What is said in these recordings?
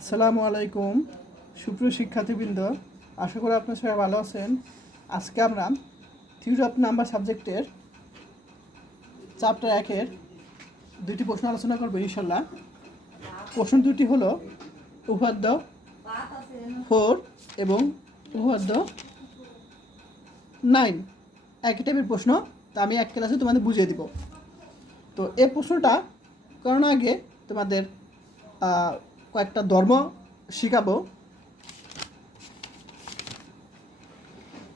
আসসালামু আলাইকুম, সুপ্রিয় শিক্ষার্থীবৃন্দ। আশা করি আপনার সবাই ভালো আছেন। আজকে আমরা থিওরি অফ নাম্বার সাবজেক্টের চ্যাপ্টার একের দুটি প্রশ্ন আলোচনা করব ইনশাল্লাহ প্রশ্ন দুটি হলো উপাদ্য ফোর এবং উপাদ্য নাইন একই টাইপের প্রশ্ন, তা আমি এক ক্লাসে তোমাদের বুঝিয়ে দিব। তো এই প্রশ্নটা করার আগে তোমাদের কয়েকটা ধর্ম শিখাবো।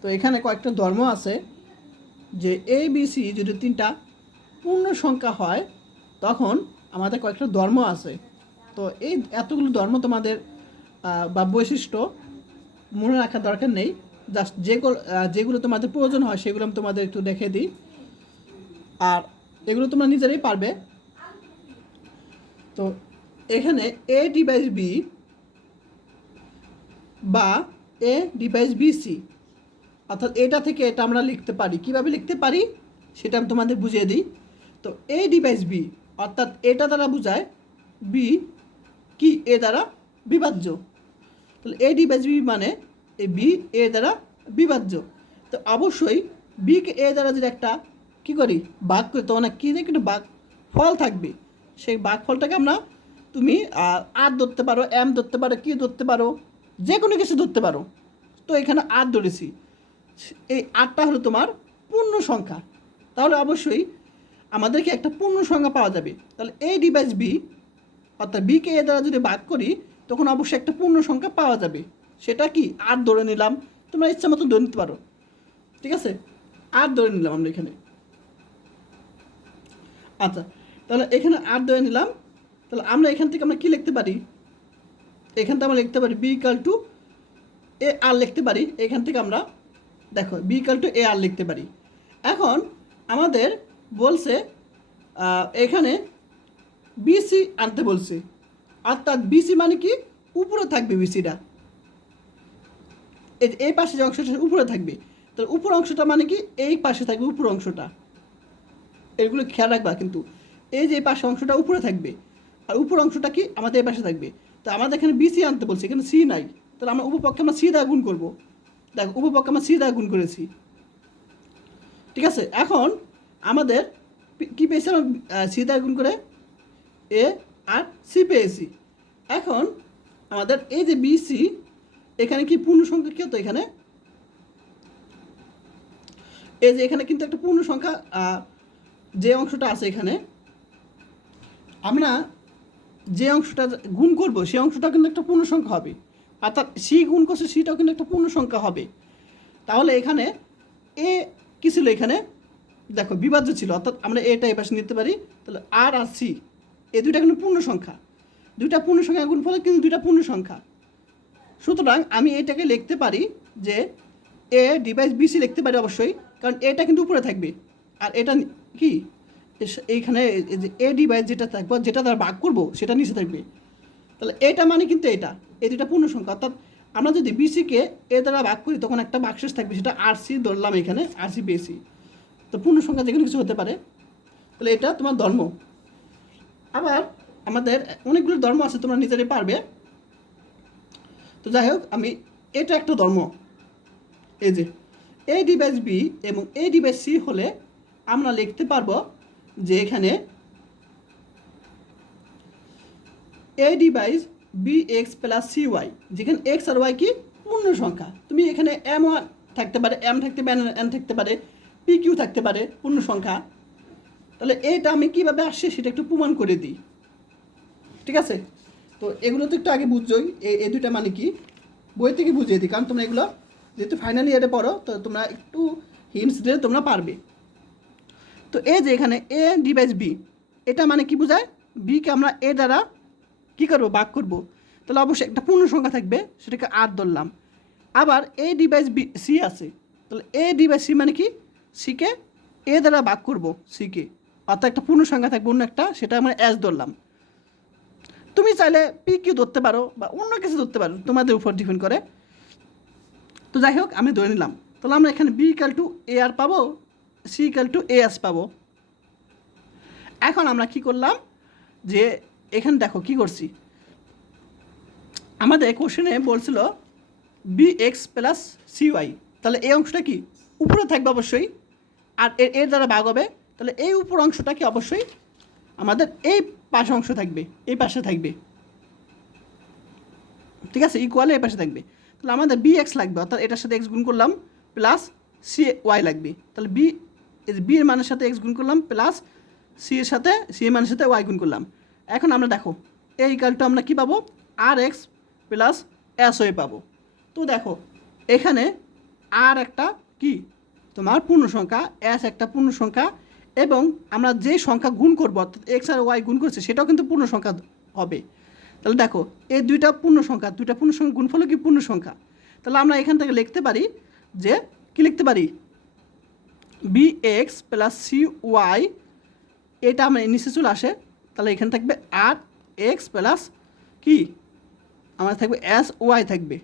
তো এখানে কয়েকটা ধর্ম আছে যে এ বি সি যদি তিনটা পূর্ণ সংখ্যা হয়, তখন আমাদের কয়েকটা ধর্ম আছে। তো এই এতগুলো ধর্ম তোমাদের বা বৈশিষ্ট্য মনে রাখার দরকার নেই। জাস্ট যেগুলো যেগুলো তোমাদের প্রয়োজন হয়, সেগুলো আমি তোমাদের একটু দেখে দিই। আর এগুলো তোমরা নিজেরাই পারবে। তো এখানে এ ডিভাইস বি বা এ ডিভাইস বি সি অর্থাৎ এটা থেকে এটা আমরা লিখতে পারি। কীভাবে লিখতে পারি? সেটা আমি তোমাদের বুঝিয়ে দিই। তো এ ডিভাইস বি অর্থাৎ এটা দ্বারা বোঝায় বি কি এ দ্বারা বিভাজ্য। তাহলে এ ডিভাইস বি মানে এই বি এ দ্বারা বিভাজ্য। তো অবশ্যই বিকে এ দ্বারা যদি একটা কি করি? বাঘ করি তখন কী যে একটা বাঘ ফল থাকবে। সেই বাঘ ফলটাকে আমরা তুমি আর ধরতে পারো, এম ধরতে পারো কি ধরতে পারো যে কোনো কিছু ধরতে পারো। তো এখানে আর ধরেছি। এই আটটা হলো তোমার পূর্ণ সংখ্যা। তাহলে অবশ্যই আমাদেরকে একটা পূর্ণ সংখ্যা পাওয়া যাবে। তাহলে এ ডিভাইস বি অর্থাৎ বিকে এ দ্বারা যদি ভাগ করি, তখন অবশ্যই একটা পূর্ণ সংখ্যা পাওয়া যাবে। সেটা কি? আট ধরে নিলাম। তোমরা ইচ্ছা মতো ধরে নিতে পারো। ঠিক আছে? আর ধরে নিলাম আমরা এখানে। আচ্ছা তাহলে এখানে আট ধরে নিলাম। তাহলে আমরা এখান থেকে আমরা কী লিখতে পারি? এখান থেকে আমরা লিখতে পারি b equal to a r লিখতে পারি। এখান থেকে আমরা, দেখো b equal to a r লিখতে পারি। এখন আমাদের বলছে এখানে বিসি আনতে বলছে। অর্থাৎ বিসি মানে কি? উপরে থাকবে বিসিটা এই পাশে যে অংশটা উপরে থাকবে। তো উপর অংশটা মানে কি? এই পাশে থাকবে উপর অংশটা। এগুলো খেয়াল রাখবা কিন্তু। এই যে পাশে অংশটা উপরে থাকবে আর উপর অংশটা কি আমাদের পাশে থাকবে। তো আমাদের এখানে বিসি আনতে বলছে, এখানে সি নাই। তাহলে আমরা উপপক্ষে আমরা সি দ্বারা গুণ করব। দেখো, উপপক্ষে আমরা সি দ্বারা গুণ করেছি। ঠিক আছে? এখন আমাদের কি পেয়েছি আমরা? সি দ্বারা গুণ করে এ আর সি পেয়েছি। এখন আমাদের এই যে বিসি এখানে কি পূর্ণ সংখ্যা কি হতো এখানে? এই যে এখানে কিন্তু একটা পূর্ণ সংখ্যা যে অংশটা আছে এখানে, আমরা যে অংশটা গুণ করব সেই অংশটা কিন্তু একটা পূর্ণ সংখ্যা হবে। অর্থাৎ সি গুণ করছে, সিটাও কিন্তু একটা পূর্ণ সংখ্যা হবে। তাহলে এখানে এ কী ছিল এখানে? দেখো, বিভাজ্য ছিল, অর্থাৎ আমরা এটা এই পাশে নিতে পারি। তাহলে আর আর সি, এ দুইটা কিন্তু পূর্ণ সংখ্যা। দুইটা পূর্ণ সংখ্যা গুণ ফলে কিন্তু দুইটা পূর্ণ সংখ্যা। সুতরাং আমি এটাকে লিখতে পারি যে এ ডিভাইস বিসি লিখতে পারি অবশ্যই, কারণ এটা কিন্তু উপরে থাকবে। আর এটা কি? এইখানে এ ডিভাইস যেটা থাকবে, যেটা দ্বারা ভাগ করব, সেটা নিচে থাকবে। তাহলে এটা মানে কিন্তু এটা। এই দুটা পূর্ণ সংখ্যা। অর্থাৎ আমরা যদি বিসিকে এ দ্বারা ভাগ করি, তখন একটা বাক্সেস থাকবে, সেটা আর সি ধরলাম এখানে আর সি বেসি তো পূর্ণ সংখ্যা যে কোনো কিছু হতে পারে। তাহলে এটা তোমার ধর্ম। আবার আমাদের অনেকগুলো ধর্ম আছে, তোমরা নিজেরাই পারবে। তো যাই হোক, আমি এটা একটা ধর্ম। এই যে এ ডিভাইস বি এবং এ ডিভাইস সি হলে আমরা লিখতে পারব যে এখানে a divides b x plus c y যেখানে এক্স আর ওয়াই কি পূর্ণ সংখ্যা। তুমি এখানে এম ওয়ান থাকতে পারে এম থাকতে পারে এন থাকতে পারে পি কিউ থাকতে পারে, পূর্ণ সংখ্যা। তাহলে এটা আমি কীভাবে আসছে সেটা একটু প্রমাণ করে দিই। ঠিক আছে? তো এগুলো তো একটু আগে বুঝছোই এই দুইটা মানে কি? বই থেকে বুঝিয়ে দিই, কারণ তোমরা এগুলো যেহেতু ফাইনাল ইয়ারে পড়ো, তো তোমরা একটু হিন্টস দিলে তোমরা পারবে। তো এ যে এখানে এ ডিভাইস বি এটা মানে কি বোঝায়? বিকে আমরা এ দ্বারা কী করব? বাক করব। তাহলে অবশ্যই একটা পূর্ণ সংখ্যা থাকবে, সেটাকে আর ধরলাম। আবার এ ডিভাইস বি সি আছে। তাহলে এ ডিভাইস সি মানে কি? সিকে এ দ্বারা বাক করব সিকে অর্থাৎ একটা পূর্ণ সংখ্যা থাকবে, অন্য একটা, সেটা আমরা অ্যাস ধরলাম। তুমি চাইলে পি কিউ ধরতে পারো, বা অন্য কিছু ধরতে পারো, তোমাদের উপর ডিপেন্ড করে। তো যাই হোক, আমি ধরে নিলাম। তাহলে আমরা এখানে b equal to a r পাবো। C equal to a s পাবো। এখন আমরা কি করলাম যে এখানে দেখো কি করছি? আমাদের কোশ্চেনে বলছিল b x plus c y তাহলে এই অংশটা কি? উপরে থাকবে অবশ্যই। আর এর এর দ্বারা ভাগ হবে। তাহলে এই উপর অংশটা কি? অবশ্যই আমাদের এই পাশে অংশ থাকবে, এই পাশে থাকবে। ঠিক আছে? ইকুয়ালে এই পাশে থাকবে। তাহলে আমাদের বি এক্স লাগবে। অর্থাৎ এটার সাথে এক্স গুণ করলাম প্লাস সি ওয়াই লাগবে। তাহলে বি বি এর মানের সাথে এক্স গুণ করলাম প্লাস সি এর সাথে সি এর মানের সাথে ওয়াই গুণ করলাম। এখন আমরা দেখো, এই ইকালটা আমরা কী পাবো? R x plus s y পাবো। তো দেখো, এখানে আর একটা কি? তোমার পূর্ণ সংখ্যা এস একটা পূর্ণ সংখ্যা, এবং আমরা যে সংখ্যা গুণ করব, অর্থাৎ এক্স আর ওয়াই গুণ করছে, সেটাও কিন্তু পূর্ণ সংখ্যা হবে। তাহলে দেখো, এই দুইটা পূর্ণ সংখ্যা, দুইটা পূর্ণ সংখ্যা গুণফল কি পূর্ণ সংখ্যা? তাহলে আমরা এখান থেকে লিখতে পারি যে, কি লিখতে পারি? B x plus c y এটা আমার নিচে চলে আসে। তাহলে এখানে থাকবে আর এক্স প্লাস কি? আমার থাকবে এস ওয়াই থাকবে।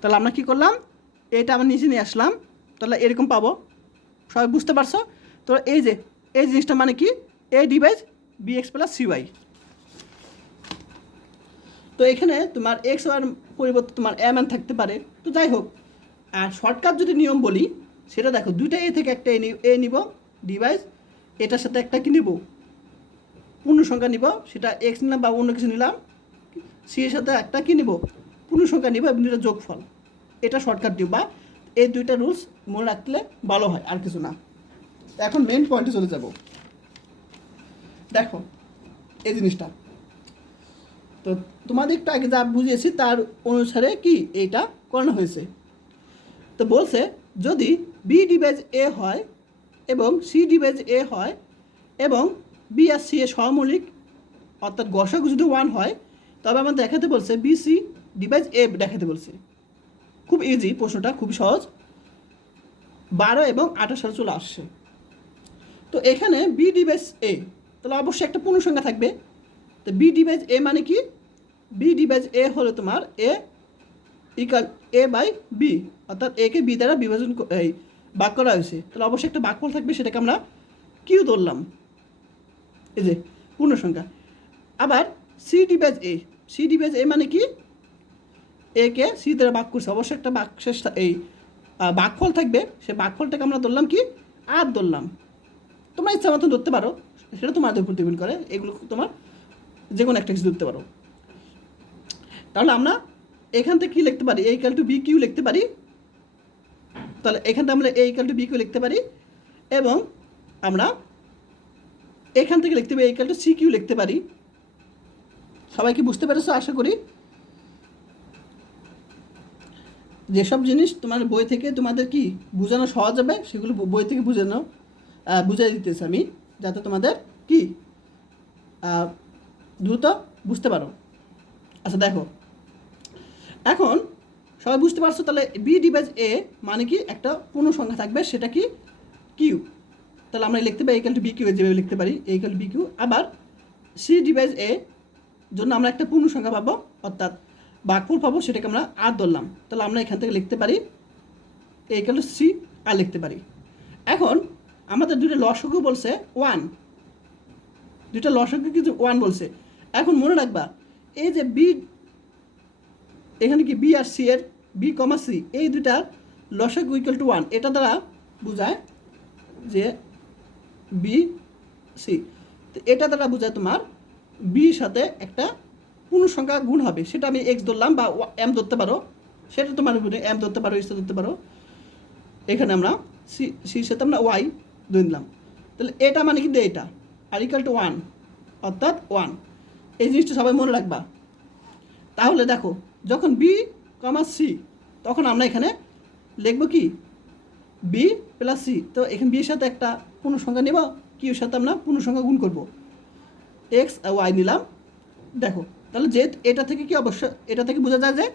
তাহলে আমরা কি করলাম? এটা আমরা নিচে নিয়ে আসলাম। তাহলে এরকম পাবো। সবাই বুঝতে পারছ? তো এই যে, এই জিনিসটা মানে কি? A divides b x plus c y তো এখানে তোমার এক্স ওয়ার পরিবর্তে তোমার এম এন থাকতে পারে। তো যাই হোক আর শর্টকাট যদি নিয়ম বলি, সেটা দেখো, দুইটা এ থেকে একটা এ নিব ডিভাইস এটার সাথে একটা কি নিব? পূর্ণ সংখ্যা নিব, সেটা এক্স নিলাম বা অন্য কিছু নিলাম সি এর সাথে একটা কি নিব? পূর্ণ সংখ্যা নিব এবং দুটা যোগফল। এটা শর্টকাট নিব বা এই দুইটা রুলস মনে রাখলে ভালো হয়, আর কিছু না। এখন মেন পয়েন্টে চলে যাব। দেখো, এই জিনিসটা। তো তোমাদের একটু আগে যা বুঝিয়েছি, তার অনুসারে কি এইটা করানো হয়েছে? তো বলছে, যদি বি ডিভাইজ এ হয় এবং সি ডিভাইজ এ হয় এবং বি আর সি এ সহমৌলিক অর্থাৎ গসাগু যদি ওয়ান হয়, তবে আমার দেখাতে বলছে বি সি ডিভাইজ এ দেখাতে বলছে। খুব ইজি প্রশ্নটা খুব সহজ। বারো এবং আঠাশ সালে চলে আসছে। তো এখানে বি ডিভাইস এ তাহলে অবশ্যই একটা পূর্ণ সংখ্যা থাকবে। তো বি ডিভাইস এ মানে কি? বি ডিভাইস এ হলো তোমার a equal a by b, অর্থাৎ একে বি দ্বারা বিভাজন ক- এই ভাগ করা হয়েছে। তাহলে অবশ্যই একটা ভাগফল থাকবে, সেটাকে আমরা কিউ ধরলাম। এই যে, পূর্ণ সংখ্যা। আবার c divides a c divides a মানে কি? একে সি দ্বারা ভাগ করছে। অবশ্যই একটা ভাগ শেষ এই ভাগফল থাকবে। সে ভাগফলটাকে আমরা ধরলাম কি? আর ধরলাম। তোমরা ইচ্ছা মতো ধরতে পারো। সেটা তোমাদের উপর ডিপেন্ড করে। এগুলো তোমার যে কোনো একটা কিছু ধরতে পারো। তাহলে আমরা এখান থেকে কী লিখতে পারি? এইকাল টু বি কিউ লিখতে পারি? তাহলে এখান থেকে আমরা এই এইকাল টু বি কিউ লিখতে পারি এবং আমরা এখান থেকে লিখতে পারি এইকাল টু সি কিউ লিখতে পারি। সবাই কি বুঝতে পেরেছ? আশা করি। যেসব জিনিস তোমার বই থেকে তোমাদের কি বোঝানো সহজ হবে, সেগুলো বই থেকে বুঝানো বুঝিয়ে দিতেছি আমি, যাতে তোমাদের কি দ্রুত বুঝতে পারো। আচ্ছা দেখো। এখন সবাই বুঝতে পারছ, তাহলে বি ডিভাইজ এ মানে কি একটা পূর্ণ সংখ্যা থাকবে, সেটা কি কিউ তাহলে আমরা লিখতে পারি একাল টু বি কিউ যেভাবে লিখতে পারি একাল বি কিউ আবার সি ডিভাইজ এ জন্য আমরা একটা পূর্ণ সংখ্যা পাবো, অর্থাৎ বাঘফল পাবো, সেটাকে আমরা আর ধরলাম। তাহলে আমরা এখান থেকে লিখতে পারি একাল টু সি আর লিখতে পারি। এখন আমাদের দুটো লসগু বলছে ওয়ান দুইটা লসগু কিন্তু ওয়ান বলছে। এখন মনে রাখবা, এই যে বি এখানে কি বি আর সি এর? বি কমা সি এই দুটার লসাগু ইকুয়াল টু ওয়ান এটা দ্বারা বোঝায় যে বি সি তো এটা দ্বারা বোঝায় তোমার বির সাথে একটা সংখ্যা গুণ হবে। সেটা আমি এক্স ধরলাম বা এম ধরতে পারো। সেটা তোমার উপরে এম ধরতে পারো এক্স ধরতে পারো। এখানে আমরা সি সির সাথে আমরা ওয়াই ধরে নিলাম। তাহলে এটা মানে কিন্তু এটা। আর ইকাল টু ওয়ান অর্থাৎ ওয়ান এই জিনিসটা সবাই মনে রাখবা। তাহলে দেখো, যখন বি কমা সি তখন আমরা এখানে লিখব কি? বি প্লাস সি তো এখানে বির সাথে একটা পূর্ণ সংখ্যা নেব কিউর সাথে আমরা পূর্ণ সংখ্যা গুণ করব। এক্স ওয়াই নিলাম। দেখো, তাহলে যে এটা থেকে কি অবশ্য, এটা থেকে বোঝা যায় যে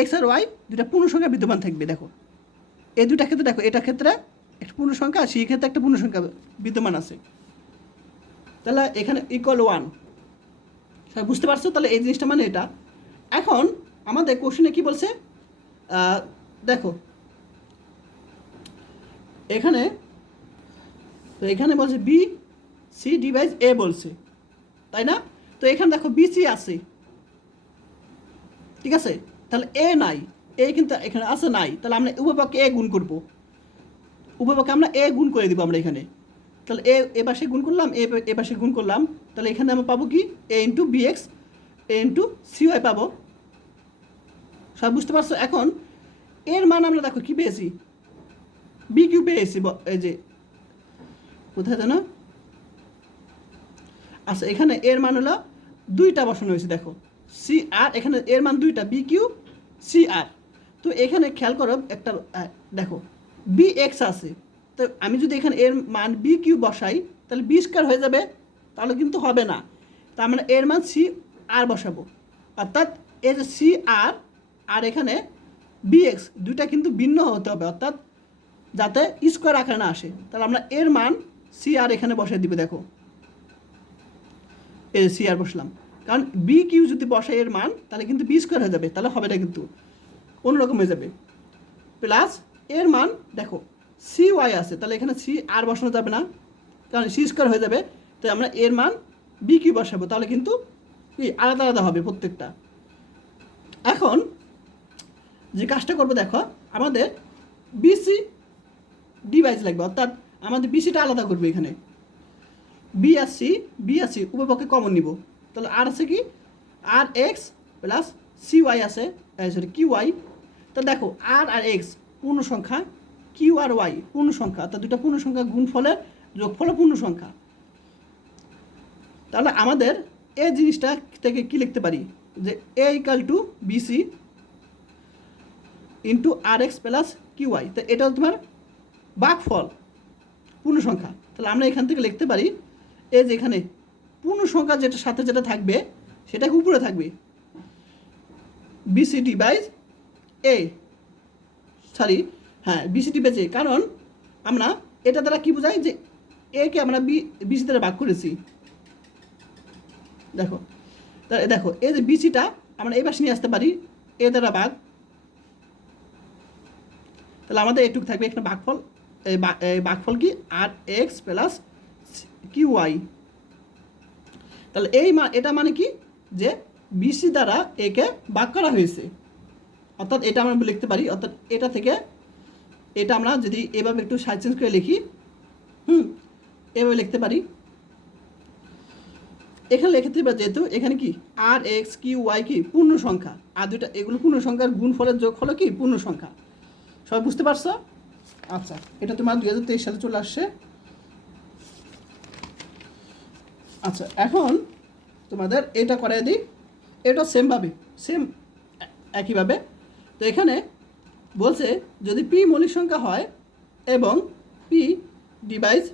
এক্স আর ওয়াই দুটা পূর্ণ সংখ্যা বিদ্যমান থাকবে, দেখো। এই দুটা ক্ষেত্রে, দেখো, এটা ক্ষেত্রে একটা পূর্ণ সংখ্যা আর সেই ক্ষেত্রে একটা পূর্ণ সংখ্যা বিদ্যমান আছে। তাহলে এখানে ইকুয়াল ওয়ান বুঝতে পারছ? তাহলে এই জিনিসটা মানে এটা। এখন আমাদের কোশ্চেনে কি বলছে? দেখো। এখানে, তো এখানে বলছে বি সি ডিভাইস এ বলছে। তাই না? তো এখানে দেখো বিসি আছে। ঠিক আছে? তাহলে এ নাই। এ কিন্তু এখানে আছে নাই। তাহলে আমরা উভয়পক্ষে এ গুণ করব। উভয়পক্ষে আমরা এ গুণ করে দিব আমরা এখানে। তাহলে এ এ পাশে গুণ করলাম এ এ পাশে গুণ করলাম। তাহলে এখানে আমরা পাবো কি? A into BX A into CY পাবো। সব বুঝতে পারছ? এখন এর মান আমরা দেখো কি পেয়েছি? বি কিউ পেয়েছি এই যে, কোথায় যেন? আচ্ছা এখানে এর মান হলো দুইটা বসানো হয়েছে, দেখো। সি আর এখানে এর মান দুইটা বি কিউ সি আর তো এখানে খেয়াল করো, একটা দেখো বি এক্স আছে। তো আমি যদি এখানে এর মান বি কিউ বসাই, তাহলে বি স্কোয়ার হয়ে যাবে, তাহলে কিন্তু হবে না। তার মানে এর মান সি আর বসাবো। অর্থাৎ যে সি আর আর এখানে বি এক্স দুইটা কিন্তু ভিন্ন হতে হবে, অর্থাৎ যাতে স্কোয়ার আকারে না আসে। তাহলে আমরা এর মান সি আর এখানে বসাই দিবে, দেখো। এই সি আর বসলাম। কারণ বি কিউ যদি বসে এর মান, তাহলে কিন্তু বি স্কোয়ার হয়ে যাবে, তাহলে হবে না কিন্তু অন্যরকম হয়ে যাবে। প্লাস এর মান, দেখো সি ওয়াই আছে, তাহলে এখানে সি আর বসানো যাবে না, কারণ সি স্কোয়ার হয়ে যাবে তো আমরা এর মান বি কিউ বসাবো, তাহলে কিন্তু কি, আলাদা আলাদা হবে প্রত্যেকটা। এখন যে কাজটা করব, দেখো, আমাদের বিসি ডিভাইস লাগবে, অর্থাৎ আমাদের বিসিটা আলাদা করবে এখানে। বি আর সি বি আর সি উপপক্ষে কমন নিব। তাহলে আর আছে কি? R x plus c y আছে সরি কিউ ওয়াই তো দেখো আর আর এক্স পূর্ণ সংখ্যা কিউ আর ওয়াই পূর্ণ সংখ্যা অর্থাৎ দুটো পূর্ণ সংখ্যা গুণ গুণফলের যোগফল পূর্ণ সংখ্যা তাহলে আমাদের এই জিনিসটা থেকে কি লিখতে পারি? যে a equal to bc into r x plus q y তো এটা তোমার বাঘফল পূর্ণ সংখ্যা। তাহলে আমরা এখান থেকে লিখতে পারি এ যে এখানে পূর্ণ সংখ্যা যেটা, সাথে যেটা থাকবে সেটা উপরে থাকবে। B c divides a sorry হ্যাঁ বিসিডি বেজ এ কারণ আমরা এটা দ্বারা কি বোঝাই যে এ কে আমরা বি বিসি দ্বারা ভাগ করেছি। দেখো দেখো, এই যে বিসিটা আমরা এই পাশে নিয়ে আসতে পারি এ দ্বারা ভাগ তাহলে আমাদের এটুক থাকবে এখানে ভাগফল, এই ভাগফল কি? R x plus q y তাহলে এই এটা মানে কি? যে বিসি দ্বারা একে ভাগ করা হয়েছে। অর্থাৎ এটা আমরা লিখতে পারি, অর্থাৎ এটা থেকে এটা আমরা যদি এভাবে একটু সাইড চেঞ্জ করে লিখি, হুম, এভাবে লিখতে পারি। এখানে লিখতে পারি যেহেতু এখানে কি? আর এক্স কিউ ওয়াই কি? পূর্ণ সংখ্যা আর দুটা এগুলো পূর্ণ সংখ্যার গুণফলের যোগ হলো কি? পূর্ণ সংখ্যা সবাই বুঝতে পারছ? আচ্ছা এটা তোমার দুই হাজার তেইশ সালে চলে আসছে। আচ্ছা এখন তোমাদের এটা করাই দিই। এটা সেমভাবে সেম একইভাবে। তো এখানে বলছে যদি পি মৌলিক সংখ্যা হয় এবং পি ডিভাইস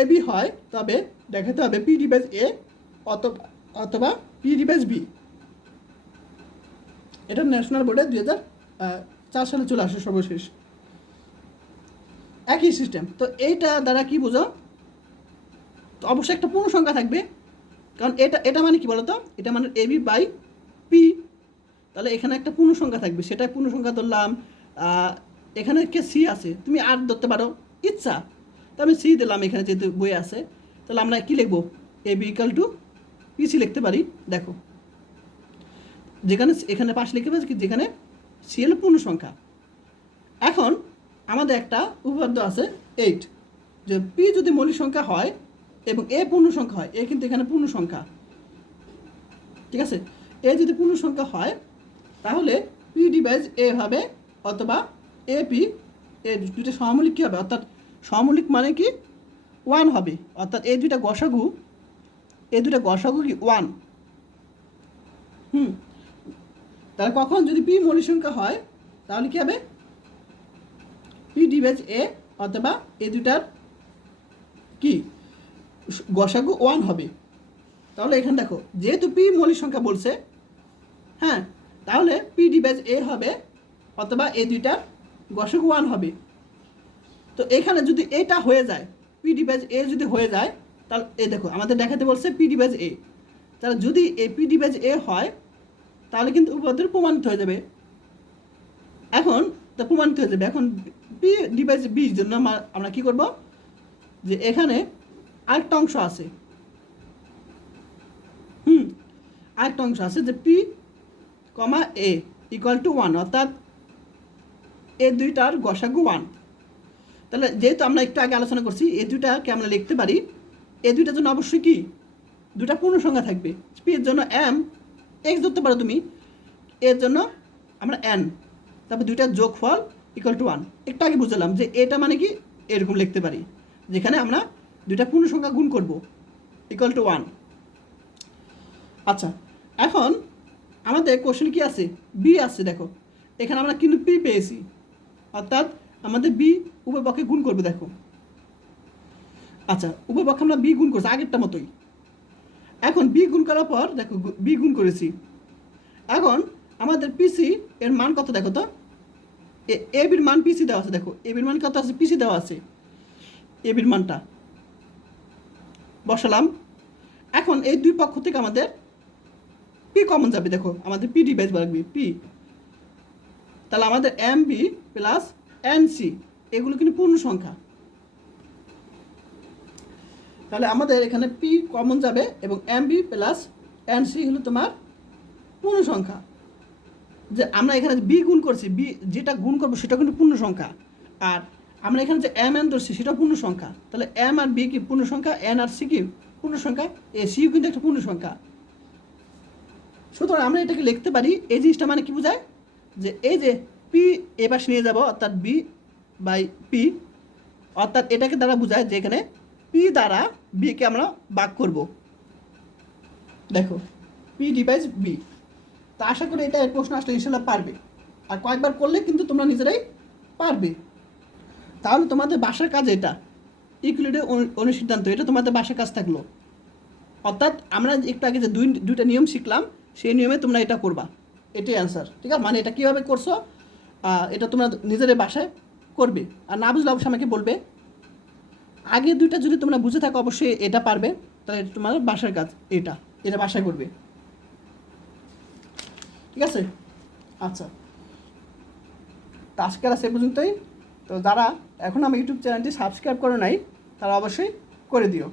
এ বি হয়, তবে দেখাতে হবে পি ডিভাইস এ অথবা অথবা পি ডিভাইস বি এটা ন্যাশনাল বোর্ডে দুই হাজার চার সালে চলে আসে সর্বশেষ। একই সিস্টেম তো এইটা দ্বারা কি বোঝো? তো অবশ্যই একটা পূর্ণ সংখ্যা থাকবে। কারণ এটা এটা মানে কি বলতো? এটা মানে এ বি বাই পি তাহলে এখানে একটা পূর্ণ সংখ্যা থাকবে। সেটা পূর্ণ সংখ্যা ধরলাম এখানে কে সি আছে? তুমি আর ধরতে পারো। ইচ্ছা। তো আমি সি দিলাম এখানে যেহেতু বই আছে। তাহলে আমরা কি লিখব? A b equal to p লিখতে পারি। দেখো। যেখানে, এখানে পাশ পারি যেখানে সি হলো পূর্ণ সংখ্যা এখন আমাদের একটা উপপাদ্য আছে এইট যে পি যদি মৌলিক সংখ্যা হয় এবং এ পূর্ণ সংখ্যা হয় এ কিন্তু এখানে পূর্ণ সংখ্যা ঠিক আছে? এ যদি পূর্ণ সংখ্যা হয়, তাহলে পি ডিভাইজ এ হবে অথবা এ পি এ দুটো সমমূলিক কী হবে? অর্থাৎ সমমূলিক মানে কি? ওয়ান হবে। অর্থাৎ এই দুইটা গসাগু, এই দুটো গসাগু কি? ওয়ান হুম? তাহলে কখন যদি পি মৌলিক সংখ্যা হয়, তাহলে কী হবে? পি ডিভাইজ এ অথবা এ দুটার কি? গসাগু ওয়ান হবে। তাহলে এখানে দেখো, যেহেতু পি মৌলিক সংখ্যা বলছে হ্যাঁ তাহলে পি ডিভাইজ এ হবে অথবা এ দুইটার গসাগু ওয়ান হবে। তো এখানে যদি এটা হয়ে যায় পি ডিভাইজ এ যদি হয়ে যায়, তাহলে এ দেখো, আমাদের দেখাতে বলছে পি ডিভাইজ এ তাহলে যদি এ পি ডিভাইজ এ হয় তাহলে কিন্তু উপপাদ্যের প্রমাণিত হয়ে যাবে। এখন তা প্রমাণিত হয়ে যাবে। এখন পি ডিভাইস বির জন্য আমরা কি করব? যে এখানে আরেকটা অংশ আছে। হুম, আরেকটা অংশ আছে যে p comma a equal to one অর্থাৎ এ দুইটার গসাগু ওয়ান তাহলে যেহেতু আমরা একটু আগে আলোচনা করছি এ দুইটাকে আমরা লিখতে পারি। এ দুইটার জন্য অবশ্যই কি? দুটা পূর্ণ সংখ্যা থাকবে। পি এর জন্য এম এক্স ধরতে পারো তুমি। এর জন্য আমরা এন তারপর দুইটা যোগফল ইকুয়াল টু ওয়ান একটু আগে বুঝলাম যে এটা মানে কি? এরকম লিখতে পারি। যেখানে আমরা দুইটা পূর্ণ সংখ্যা গুণ করব। ইকুয়াল টু ওয়ান আচ্ছা এখন আমাদের কোশ্চেন কি আছে? বি আছে দেখো। এখানে আমরা কিন্তু পি পেয়েছি। অর্থাৎ আমাদের বি উভয় পক্ষে গুণ করবে, দেখো। আচ্ছা উভয় পক্ষে আমরা বি গুণ করছি আগেরটা মতোই। এখন বি গুণ করার পর দেখো বি গুণ করেছি। এখন আমাদের পিসি এর মান কত দেখো তো? এ বির মান পিসি দেওয়া আছে, দেখো। এ বির মান কত আছে? পিসি দেওয়া আছে। এ বির মানটা। বসালাম। এখন এই দুই পক্ষ থেকে আমাদের পি কমন যাবে, দেখো। আমাদের পি ডিভাইস লাগবে পি তাহলে আমাদের M B plus N C এগুলো কিন্তু পূর্ণ সংখ্যা তাহলে আমাদের এখানে পি কমন যাবে এবং M B plus N C হলো তোমার পূর্ণ সংখ্যা যে আমরা এখানে বি গুণ করছি বি যেটা গুণ করব সেটা কিন্তু পূর্ণ সংখ্যা আর আমরা এখানে যে এম এন ধরছি সেটা পূর্ণ সংখ্যা তাহলে এম আর বি কি পূর্ণ সংখ্যা এন আর সি কি পূর্ণ সংখ্যা এ সিও কিন্তু একটা পূর্ণ সংখ্যা সুতরাং আমরা এটাকে লিখতে পারি, এই জিনিসটা মানে কি বোঝায়? যে এই যে পি এ পাশে নিয়ে যাব, অর্থাৎ বি বাই পি অর্থাৎ এটাকে দ্বারা বোঝায় যে এখানে পি দ্বারা বিকে আমরা বাক করব। দেখো পি ডিভাইস বি তা আশা করি এটা এর প্রশ্ন আসলে ইনশাল্লাহ পারবে। আর কয়েকবার করলে কিন্তু তোমরা নিজেরাই পারবে। তাহলে তোমাদের বাসার কাজ এটা। ইকুইলিডের অনুসিদ্ধান্ত, এটা তোমাদের বাসার কাজ থাকল। অর্থাৎ আমরা একটু আগে যে দুই দুইটা নিয়ম শিখলাম, সেই নিয়মে তোমরা এটা করবা। এটাই অ্যান্সার ঠিক আছে? মানে এটা কীভাবে করছ? এটা তোমরা নিজেদের বাসায় করবে। আর না বুঝলে অবশ্যই আমাকে বলবে। আগে দুইটা যদি তোমরা বুঝে থাকো, অবশ্যই এটা পারবে। তাহলে তোমার বাসার কাজ, এটা। এটা বাসায় করবে। ঠিক আছে? আচ্ছা। তো আজকের আছে পর্যন্তই। তো যারা এখন আমার ইউটিউব চ্যানেলটি সাবস্ক্রাইব করে নাই, তারা অবশ্যই করে দিও।